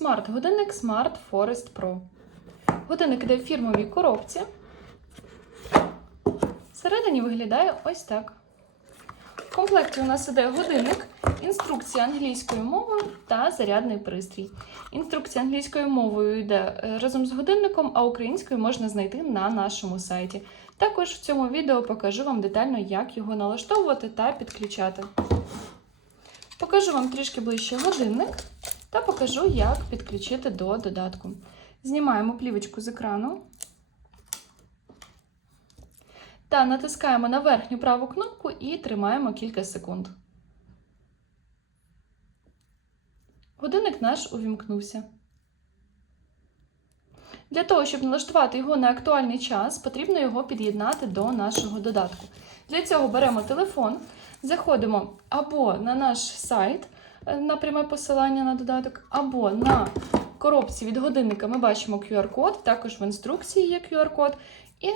Смарт-годинник Smart Forest Pro. Годинник іде в фірмовій коробці. Всередині виглядає ось так. В комплекті у нас іде годинник, інструкція англійською мовою та зарядний пристрій. Інструкція англійською мовою йде е, разом з годинником, а українською можна знайти на нашому сайті. Також в цьому відео покажу вам детально, як його налаштовувати та підключати. Покажу вам трішки ближче годинник та покажу, як підключити до додатку. Знімаємо плівочку з екрану та натискаємо на верхню праву кнопку і тримаємо кілька секунд. Годинник наш увімкнувся. Для того, щоб налаштувати його на актуальний час, потрібно його під'єднати до нашого додатку. Для цього беремо телефон, заходимо або на наш сайт е, на пряме посилання на додаток, або на коробці від годинника ми бачимо QR-код, також в інструкції є QR-код. І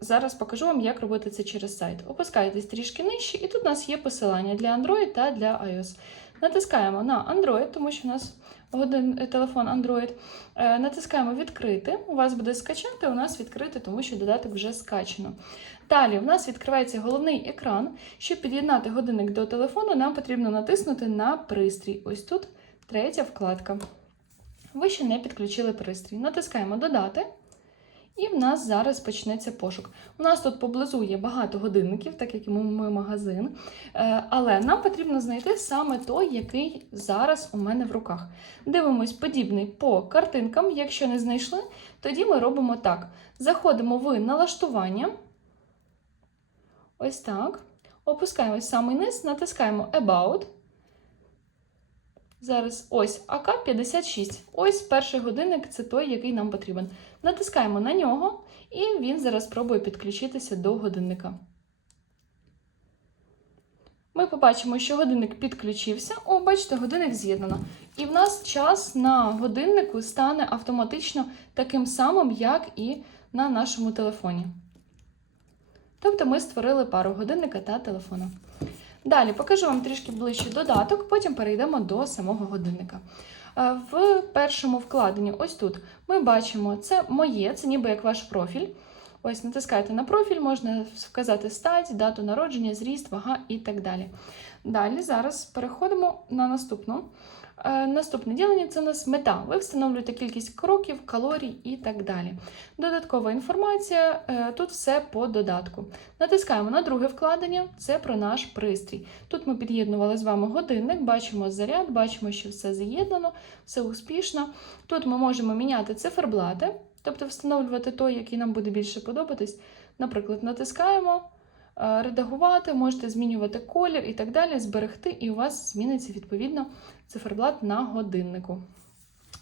зараз покажу вам, як робити це через сайт. Опускаєтесь трішки нижче, і тут у нас є посилання для Android та для iOS. Натискаємо на Android, тому що у нас годин, телефон Android. Е, натискаємо відкрити. У вас буде скачати, у нас відкрити, тому що додаток вже скачано. Далі в нас відкривається головний екран. Щоб під'єднати годинник до телефону, нам потрібно натиснути на пристрій. Ось тут третя вкладка. Ви ще не підключили пристрій. Натискаємо Додати. І в нас зараз почнеться пошук. У нас тут поблизу є багато годинників, так як ми магазин. Е, Але нам потрібно знайти саме той, який зараз у мене в руках. Дивимось подібний по картинкам. Якщо не знайшли, тоді ми робимо так: заходимо в налаштування. Ось так. Опускаємось самий низ, натискаємо About. Зараз ось АК-56. Ось перший годинник це той, який нам потрібен. Натискаємо на нього, і він зараз спробує підключитися до годинника. Ми побачимо, що годинник підключився. О, бачите, годинник з'єднано. І в нас час на годиннику стане автоматично таким самим, як і на нашому телефоні. Тобто ми створили пару годинника та телефона. Далі покажу вам трішки ближче додаток, потім перейдемо до самого годинника. Е, В першому вкладенні, ось тут, ми бачимо, це моє, це ніби як ваш профіль. Ось натискаєте на профіль, можна вказати стать, дату народження, зріст, вага і так далі. Далі зараз переходимо на наступну. Е, Наступне ділення це у нас мета. Ви встановлюєте кількість кроків, калорій і так далі. Додаткова інформація, е, тут все по додатку. Натискаємо на друге вкладення, це про наш пристрій. Тут ми під'єднували з вами годинник, бачимо заряд, бачимо, що все з'єднано, все успішно. Тут ми можемо міняти циферблати, тобто встановлювати той, який нам буде більше подобатись. Наприклад, натискаємо. е, Редагувати, можете змінювати колір і так далі, зберегти, і у вас зміниться відповідно циферблат на годиннику.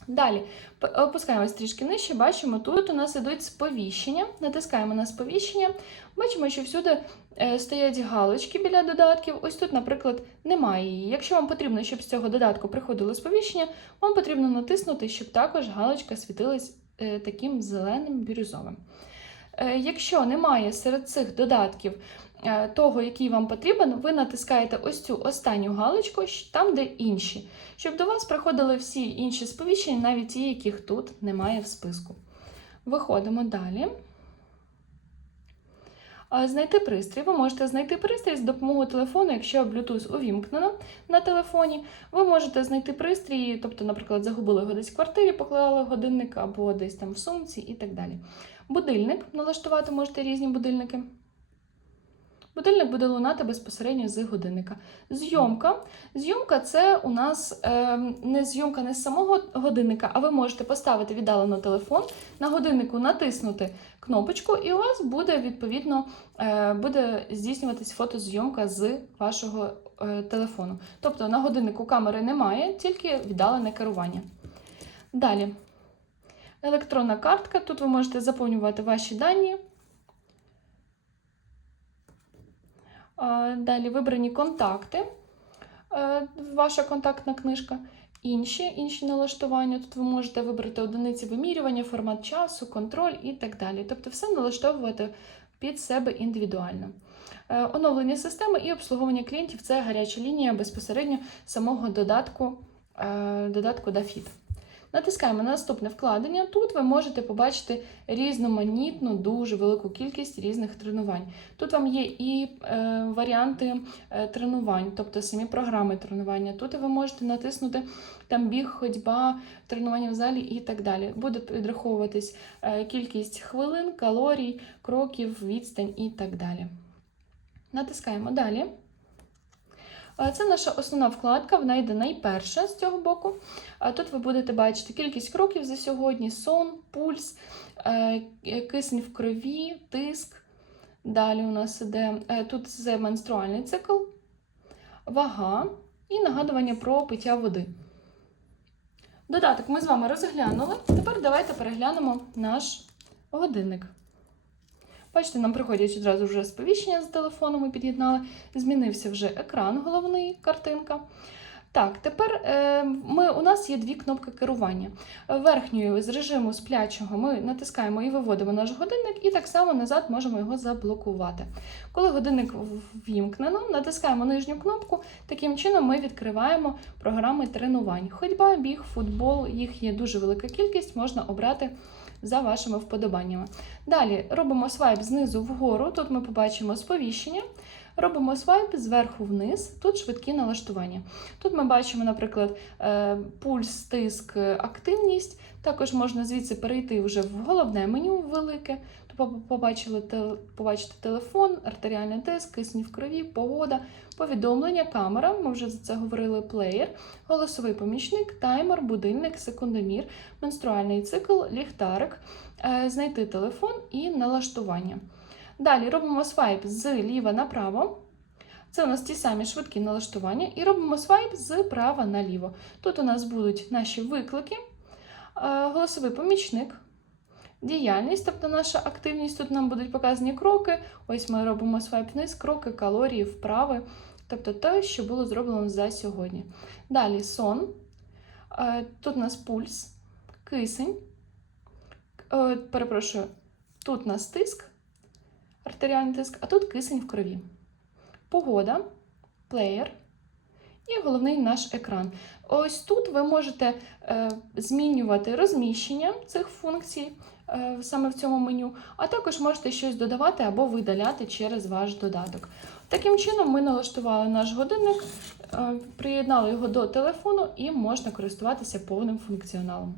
Далі опускаємось трішки нижче, бачимо, тут у нас ідуть сповіщення. Натискаємо на сповіщення. Бачимо, що всюди е, стоять галочки біля додатків. Ось тут, наприклад, немає її. Якщо вам потрібно, щоб з цього додатку приходило сповіщення, вам потрібно натиснути, щоб також галочка світилась таким зеленим бірюзовим. Е, Якщо немає серед цих додатків е, того, який вам потрібен, ви натискаєте ось цю останню галочку, там, де інші, щоб до вас приходили всі інші сповіщення, навіть ті, яких тут немає в списку. Виходимо далі. Знайти пристрій. Ви можете знайти пристрій з допомогою телефону, якщо Bluetooth увімкнено на телефоні. Ви можете знайти пристрій, тобто, наприклад, загубили його десь в квартирі, поклали годинник або десь там в сумці і так далі. Будильник налаштувати можете різні будильники. Будильник буде лунати безпосередньо з годинника. Зйомка. Зйомка це у нас е, не зйомка не з самого годинника, а ви можете поставити віддалено телефон, на годиннику натиснути кнопочку, і у вас буде відповідно е, буде здійснюватись фотозйомка з вашого е, телефону. Тобто на годиннику камери немає, тільки віддалене керування. Далі. Електронна картка. Тут ви можете заповнювати ваші дані. А, Далі вибрані контакти, е, ваша контактна книжка. Інші, інші налаштування. Тут ви можете вибрати одиниці вимірювання, формат часу, контроль і так далі. Тобто все налаштовувати під себе індивідуально. Е, Оновлення системи і обслуговування клієнтів це гаряча лінія безпосередньо самого додатку, е, додатку DAFIT. Натискаємо на наступне вкладення. Тут ви можете побачити різноманітну, дуже велику кількість різних тренувань. Тут вам є і е, варіанти е, тренувань, тобто самі програми тренування. Тут ви можете натиснути там біг, ходьба, тренування в залі і так далі. Буде підраховуватись е, кількість хвилин, калорій, кроків, відстань і так далі. Натискаємо далі. Е, Це наша основна вкладка, вона йде найперша з цього боку. Тут ви будете бачити кількість кроків за сьогодні, сон, пульс, е, кисень в крові, тиск. Далі у нас іде е, тут це менструальний цикл, вага і нагадування про пиття води. Додаток ми з вами розглянули. Тепер давайте переглянемо наш годинник. Бачите, нам приходять одразу вже сповіщення з телефону, ми під'єднали. Змінився вже екран, головний картинка. Так, тепер е, ми, у нас є дві кнопки керування. Верхньою з режиму сплячого ми натискаємо і виводимо наш годинник, і так само назад можемо його заблокувати. Коли годинник ввімкнено, натискаємо нижню кнопку, таким чином ми відкриваємо програми тренувань. Ходьба, біг, футбол, їх є дуже велика кількість, можна обрати за вашими вподобаннями. Далі робимо свайп знизу вгору, тут ми побачимо сповіщення. Робимо свайп зверху вниз, тут швидкі налаштування. Тут ми бачимо, наприклад, е, пульс, тиск, активність. Також можна звідси перейти вже в головне меню велике. Побачили, те- побачити телефон, артеріальний тиск, кисень в крові, погода, повідомлення, камера, ми вже за це говорили, плеєр, голосовий помічник, таймер, будильник, секундомір, менструальний цикл, ліхтарик, е, знайти телефон і налаштування. Далі робимо свайп з ліва направо. Це у нас ті самі швидкі налаштування. І робимо свайп з права наліво. Тут у нас будуть наші виклики, е, голосовий помічник, діяльність, тобто наша активність. Тут нам будуть показані кроки. Ось ми робимо свайп вниз, кроки, калорії, вправи. Тобто те, що було зроблено за сьогодні. Далі сон. Е, Тут у нас пульс, кисень. Е, Перепрошую, тут у нас тиск артеріальний тиск, а тут кисень в крові. Погода, плеєр і головний наш екран. Ось тут ви можете е, змінювати розміщення цих функцій е, саме в цьому меню, а також можете щось додавати або видаляти через ваш додаток. Таким чином, ми налаштували наш годинник, е, приєднали його до телефону і можна користуватися повним функціоналом.